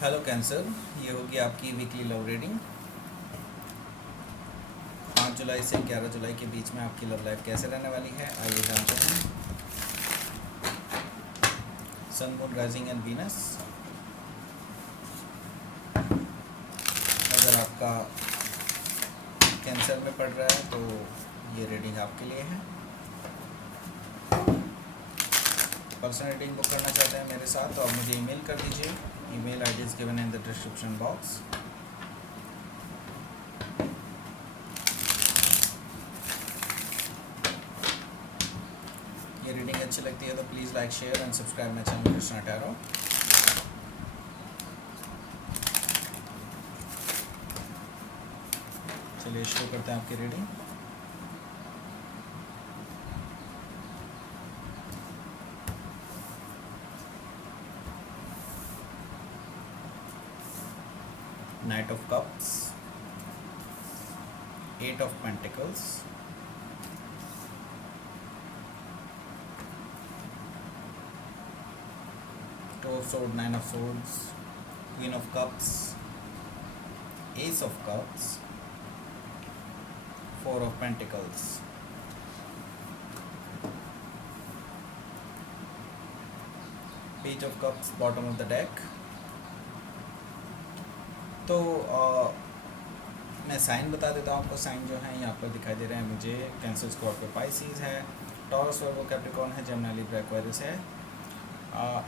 Hello cancer, ये होगी आपकी वीकली लव रीडिंग। 5 जुलाई से 11 जुलाई के बीच में आपकी लव लाइफ कैसे रहने वाली है, आइए जानते हैं। सन, मून, राइजिंग एंड वीनस। अगर आपका कैंसर में पड़ रहा है तो ये रीडिंग आपके लिए है। पर्सनल रीडिंग बुक करना चाहते हैं मेरे साथ तो आप मुझे ईमेल कर दीजिए। Email ID is given in the description box. ये रीडिंग अच्छी लगती है तो please like, share and subscribe my channel Krishna tarot. चलिए शुरू करते हैं आपकी reading. Knight of Cups, 8 of Pentacles, Two of Swords, 9 of Swords, Queen of Cups, Ace of Cups, 4 of Pentacles, Page of Cups, bottom of the deck। तो मैं sign बता देता हूँ आपको। साइन जो है यहाँ पर दिखाई दे रहे हैं मुझे। कैंसर, स्कॉर्पियो, पाइसिस है, टॉरस, वर्गो, कैप्रिकॉर्न है, जेमिनी, लिब्रा, एक्वेरियस है।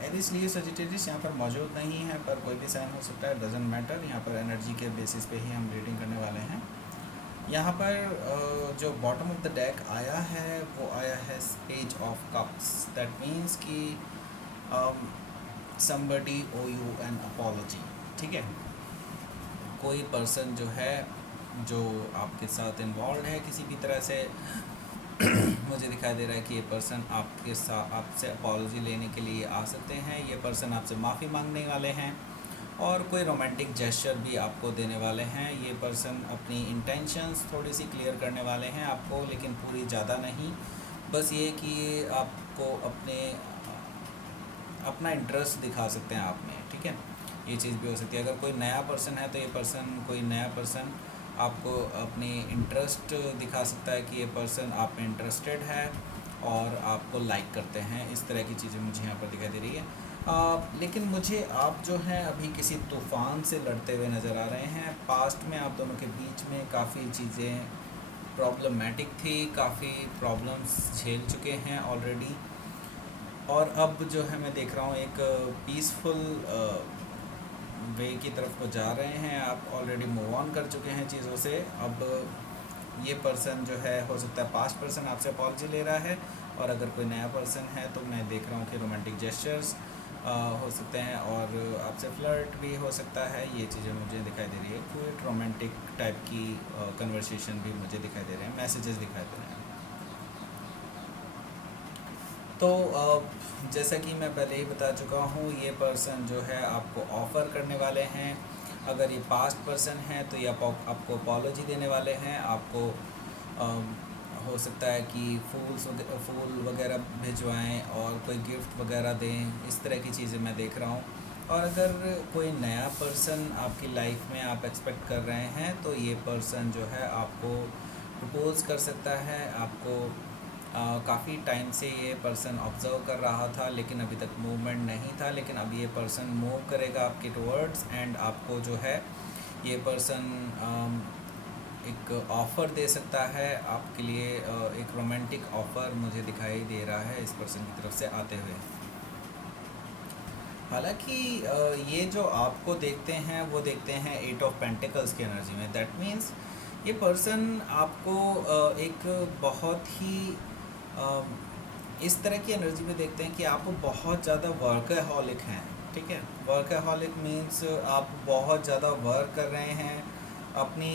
एरिस, लियो, सजिटेरियस यहाँ पर मौजूद नहीं है, पर कोई भी साइन हो सकता है, डजेंट मैटर। यहाँ पर एनर्जी के बेसिस पे ही हम रीडिंग करने वाले हैं। यहाँ पर जो बॉटम ऑफ द डेक आया है वो आया है Page of Cups. That means कि somebody owe you an apology. ठीक है, कोई पर्सन जो है जो आपके साथ इन्वॉल्व है किसी भी तरह से मुझे दिखाई दे रहा है कि ये पर्सन आपके साथ आपसे अपॉलॉजी लेने के लिए आ सकते हैं। ये पर्सन आपसे माफ़ी मांगने वाले हैं और कोई रोमांटिक जेस्चर भी आपको देने वाले हैं। ये पर्सन अपनी इंटेंशंस थोड़ी सी क्लियर करने वाले हैं आपको, लेकिन पूरी ज़्यादा नहीं। बस ये कि ये आपको अपना इंटरेस्ट दिखा सकते हैं आप में। ठीक है, ये चीज़ भी हो सकती है। अगर कोई नया पर्सन है तो ये पर्सन, कोई नया पर्सन आपको अपनी इंटरेस्ट दिखा सकता है कि ये पर्सन आप में इंटरेस्टेड है और आपको लाइक करते हैं। इस तरह की चीज़ें मुझे यहाँ पर दिखाई दे रही है। लेकिन मुझे आप जो हैं अभी किसी तूफ़ान से लड़ते हुए नज़र आ रहे हैं। पास्ट में आप दोनों के बीच में काफ़ी चीज़ें प्रॉब्लमेटिक थी, काफ़ी प्रॉब्लम्स झेल चुके हैं ऑलरेडी, और अब जो है मैं देख रहा हूँ एक पीसफुल वे की तरफ को जा रहे हैं। आप ऑलरेडी मूव ऑन कर चुके हैं चीज़ों से। अब ये पर्सन जो है, हो सकता है पास्ट पर्सन आपसे अपॉलजी ले रहा है, और अगर कोई नया पर्सन है तो मैं देख रहा हूँ कि रोमांटिक जेस्चर्स हो सकते हैं और आपसे फ्लर्ट भी हो सकता है। ये चीज़ें मुझे दिखाई दे रही है। कोई रोमांटिक टाइप की कन्वर्सेशन भी मुझे दिखाई दे रहे हैं, मैसेजेस दिखाई दे रहे हैं। तो जैसा कि मैं पहले ही बता चुका हूँ, ये पर्सन जो है आपको ऑफ़र करने वाले हैं। अगर ये पास्ट पर्सन है तो ये आपको अपॉलॉजी देने वाले हैं। आपको हो सकता है कि फूल वगैरह भिजवाएं और कोई गिफ्ट वगैरह दें। इस तरह की चीज़ें मैं देख रहा हूँ। और अगर कोई नया पर्सन आपकी लाइफ में आप एक्सपेक्ट कर रहे हैं तो ये पर्सन जो है आपको प्रपोज़ कर सकता है। आपको काफ़ी टाइम से ये पर्सन ऑब्ज़र्व कर रहा था लेकिन अभी तक मूवमेंट नहीं था, लेकिन अब ये पर्सन मूव करेगा आपके टुवर्ड्स, एंड आपको जो है ये पर्सन एक ऑफ़र दे सकता है आपके लिए। एक रोमांटिक ऑफ़र मुझे दिखाई दे रहा है इस पर्सन की तरफ से आते हुए। हालांकि ये जो आपको देखते हैं वो देखते हैं 8 ऑफ पेंटिकल्स की एनर्जी में। दैट मीन्स ये पर्सन आपको एक बहुत ही इस तरह की एनर्जी में देखते हैं कि आप बहुत ज़्यादा वर्कहॉलिक हैं। ठीक है, वर्कहॉलिक मीन्स आप बहुत ज़्यादा वर्क कर रहे हैं, अपनी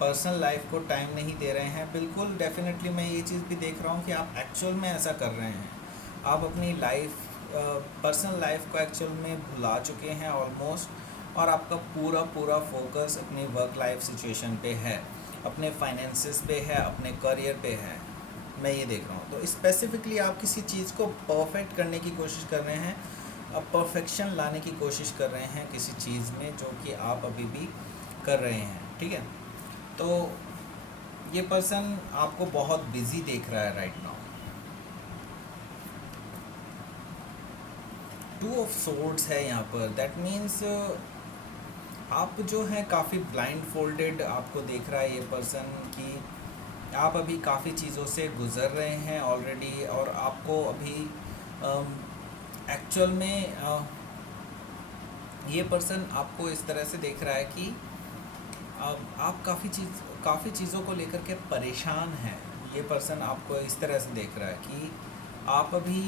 पर्सनल लाइफ को टाइम नहीं दे रहे हैं। बिल्कुल डेफिनेटली मैं ये चीज़ भी देख रहा हूँ कि आप एक्चुअल में ऐसा कर रहे हैं। आप अपनी लाइफ, पर्सनल लाइफ को एक्चुअल में भुला चुके हैं ऑलमोस्ट, और आपका पूरा फोकस अपनी वर्क लाइफ सिचुएशन पे है, अपने फाइनेंसेस पे है, अपने करियर पे है। मैं ये देख रहा हूँ। तो स्पेसिफिकली आप किसी चीज़ को परफेक्ट करने की कोशिश कर रहे हैं, परफेक्शन लाने की कोशिश कर रहे हैं किसी चीज़ में जो कि आप अभी भी कर रहे हैं, ठीक है। तो ये पर्सन आपको बहुत बिजी देख रहा है right now. Two of swords है यहाँ पर, दैट मीन्स आप जो है काफ़ी ब्लाइंड फोल्डेड आपको देख रहा है ये पर्सन कि आप अभी काफ़ी चीज़ों से गुज़र रहे हैं ऑलरेडी, और आपको अभी एक्चुअल में ये पर्सन आपको इस तरह से देख रहा है कि आप काफ़ी चीज़ों को लेकर के परेशान हैं। ये पर्सन आपको इस तरह से देख रहा है कि आप अभी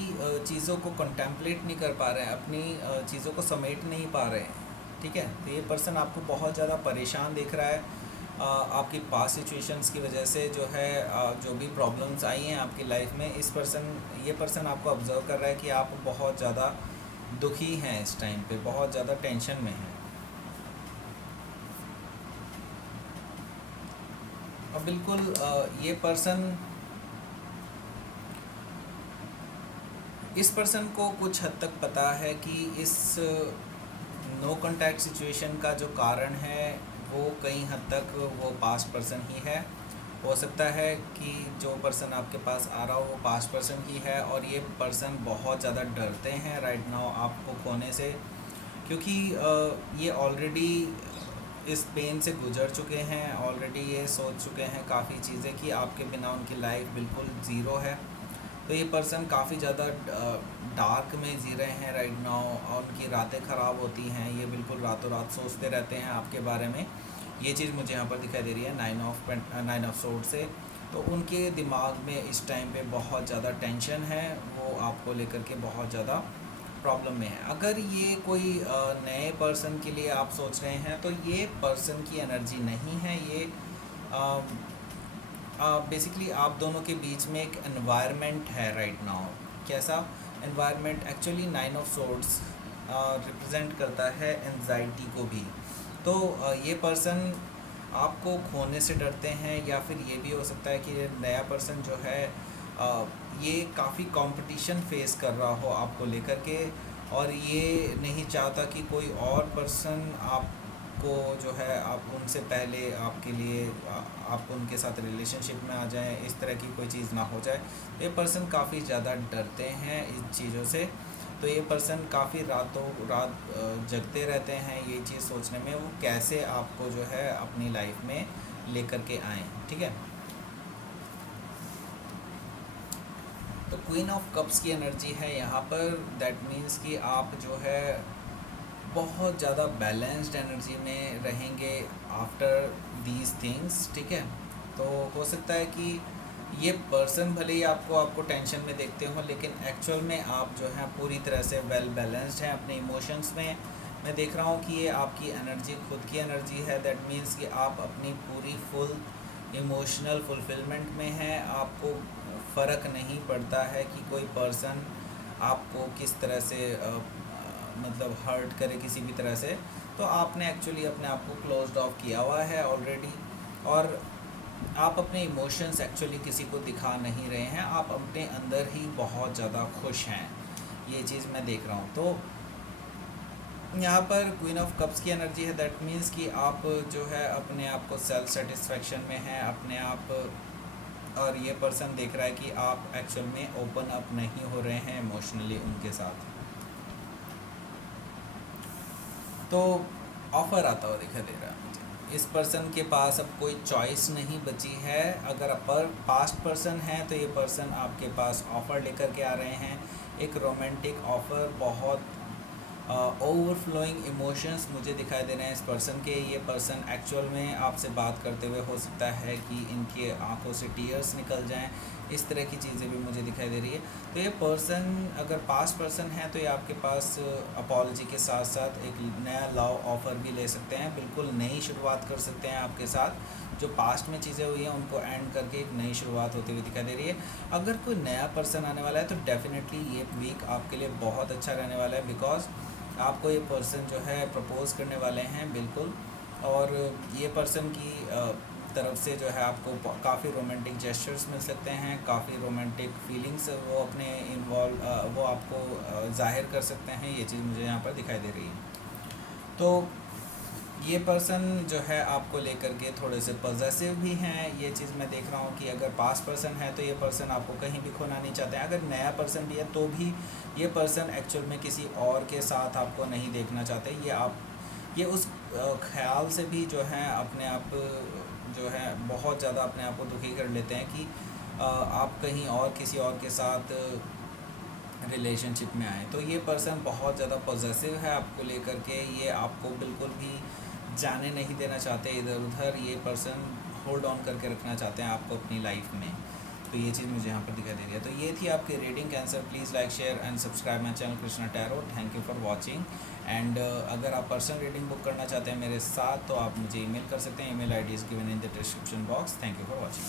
चीज़ों को कंटेम्पलेट नहीं कर पा रहे हैं, अपनी चीज़ों को समेट नहीं पा रहे हैं, ठीक है। तो ये पर्सन आपको बहुत ज़्यादा परेशान देख रहा है आपकी पास्ट सिचुएशंस की वजह से, जो है जो भी प्रॉब्लम्स आई हैं आपकी लाइफ में। ये पर्सन आपको ऑब्ज़र्व कर रहा है कि आप बहुत ज़्यादा दुखी हैं इस टाइम पे, बहुत ज़्यादा टेंशन में हैं। और बिल्कुल ये पर्सन, इस पर्सन को कुछ हद तक पता है कि इस नो कॉन्टैक्ट सिचुएशन का जो कारण है वो कई हद तक वो पास्ट पर्सन ही है। हो सकता है कि जो पर्सन आपके पास आ रहा हो वो पास्ट पर्सन ही है, और ये पर्सन बहुत ज़्यादा डरते हैं राइट नाउ आपको खोने से, क्योंकि ये ऑलरेडी इस पेन से गुजर चुके हैं, ऑलरेडी ये सोच चुके हैं काफ़ी चीज़ें कि आपके बिना उनकी लाइफ बिल्कुल ज़ीरो है। तो ये पर्सन काफ़ी ज़्यादा डार्क में जी रहे हैं राइट नाउ, और उनकी रातें ख़राब होती हैं, ये बिल्कुल रातों रात सोचते रहते हैं आपके बारे में। ये चीज़ मुझे यहाँ पर दिखाई दे रही है नाइन ऑफ सोर्ड से। तो उनके दिमाग में इस टाइम पे बहुत ज़्यादा टेंशन है, वो आपको लेकर के बहुत ज़्यादा प्रॉब्लम में है। अगर ये कोई नए पर्सन के लिए आप सोच रहे हैं तो ये पर्सन की एनर्जी नहीं है, ये बेसिकली आप दोनों के बीच में एक एनवायरनमेंट है राइट नाउ। कैसा environment? Actually nine of swords represent करता है एंजाइटी को भी। तो ये पर्सन आपको खोने से डरते हैं, या फिर ये भी हो सकता है कि ये नया पर्सन जो है ये काफ़ी कंपटीशन फेस कर रहा हो आपको लेकर के, और ये नहीं चाहता कि कोई और पर्सन आपको जो है आप उनसे पहले आपके लिए आप उनके साथ रिलेशनशिप में आ जाएं, इस तरह की कोई चीज़ ना हो जाए। ये पर्सन काफ़ी ज़्यादा डरते हैं इन चीज़ों से। तो ये पर्सन काफ़ी रातों रात जगते रहते हैं ये चीज़ सोचने में वो कैसे आपको जो है अपनी लाइफ में लेकर के आएँ, ठीक है। तो क्वीन ऑफ कप्स की एनर्जी है यहाँ पर, दैट मीन्स कि आप जो है बहुत ज़्यादा बैलेंस्ड एनर्जी में रहेंगे आफ्टर दीज थिंग्स, ठीक है। तो हो सकता है कि ये पर्सन भले ही आपको टेंशन में देखते हो, लेकिन एक्चुअल में आप जो है पूरी तरह से वेल बैलेंस्ड हैं अपने इमोशंस में। मैं देख रहा हूँ कि ये आपकी एनर्जी खुद की एनर्जी है, दैट मीन्स कि आप अपनी पूरी फुल इमोशनल फुलफिलमेंट में हैं। आपको फ़र्क नहीं पड़ता है कि कोई पर्सन आपको किस तरह से मतलब हर्ट करे किसी भी तरह से। तो आपने एक्चुअली अपने आप को क्लोज्ड ऑफ किया हुआ है ऑलरेडी, और आप अपने इमोशंस एक्चुअली किसी को दिखा नहीं रहे हैं, आप अपने अंदर ही बहुत ज़्यादा खुश हैं, ये चीज़ मैं देख रहा हूँ। तो यहाँ पर क्वीन ऑफ कप्स की एनर्जी है, दैट मीन्स कि आप जो है अपने आप को सेल्फ सेटिस्फेक्शन में हैं अपने आप, और ये पर्सन देख रहा है कि आप एक्चुअल में ओपन अप नहीं हो रहे हैं इमोशनली उनके साथ। तो ऑफ़र आता हुआ दिखाई दे रहा है मुझे। इस पर्सन के पास अब कोई चॉइस नहीं बची है। अगर आप पास्ट पर्सन हैं तो ये पर्सन आपके पास ऑफ़र लेकर के आ रहे हैं, एक रोमांटिक ऑफ़र, बहुत ओवरफ्लोइंग इमोशंस मुझे दिखाई दे रहे हैं इस पर्सन के। ये पर्सन एक्चुअल में आपसे बात करते हुए हो सकता है कि इनके आंखों से टीयर्स निकल जाएं, इस तरह की चीज़ें भी मुझे दिखाई दे रही है। तो ये पर्सन अगर पास्ट पर्सन है तो ये आपके पास अपॉलजी के साथ साथ एक नया लव ऑफ़र भी ले सकते हैं, बिल्कुल नई शुरुआत कर सकते हैं आपके साथ। जो पास्ट में चीज़ें हुई हैं उनको एंड करके एक नई शुरुआत होती हुई दिखाई दे रही है। अगर कोई नया पर्सन आने वाला है तो डेफिनेटली ये वीक आपके लिए बहुत अच्छा रहने वाला है, बिकॉज आपको ये पर्सन जो है प्रपोज़ करने वाले हैं बिल्कुल। और ये पर्सन की तरफ से जो है आपको काफ़ी रोमांटिक जेस्चर्स मिल सकते हैं, काफ़ी रोमांटिक फीलिंग्स वो अपने वो आपको ज़ाहिर कर सकते हैं। ये चीज़ मुझे यहाँ पर दिखाई दे रही है। तो ये पर्सन जो है आपको लेकर के थोड़े से पॉजेसिव भी हैं। ये चीज़ मैं देख रहा हूँ कि अगर पास पर्सन है तो ये पर्सन आपको कहीं भी खोना नहीं चाहते हैं। अगर नया पर्सन भी है तो भी ये पर्सन एक्चुअल में किसी और के साथ आपको नहीं देखना चाहते। ये उस ख्याल से भी जो है अपने आप जो है बहुत ज़्यादा अपने आप को दुखी कर लेते हैं कि आप कहीं और किसी और के साथ रिलेशनशिप में आए। तो ये पर्सन बहुत ज़्यादा पॉजेसिव है आपको लेकर के। ये आपको बिल्कुल भी जाने नहीं देना चाहते इधर उधर। ये पर्सन होल्ड ऑन करके रखना चाहते हैं आपको अपनी लाइफ में। तो ये चीज़ मुझे यहाँ पर दिखाई दे रही है। तो ये थी आपकी reading. Cancer, please like, share and subscribe my channel Krishna tarot. Thank you for watching. And अगर आप पर्सनल रीडिंग बुक करना चाहते हैं मेरे साथ तो आप मुझे ईमेल कर सकते हैं। Email I D is given in the description box. Thank you for watching.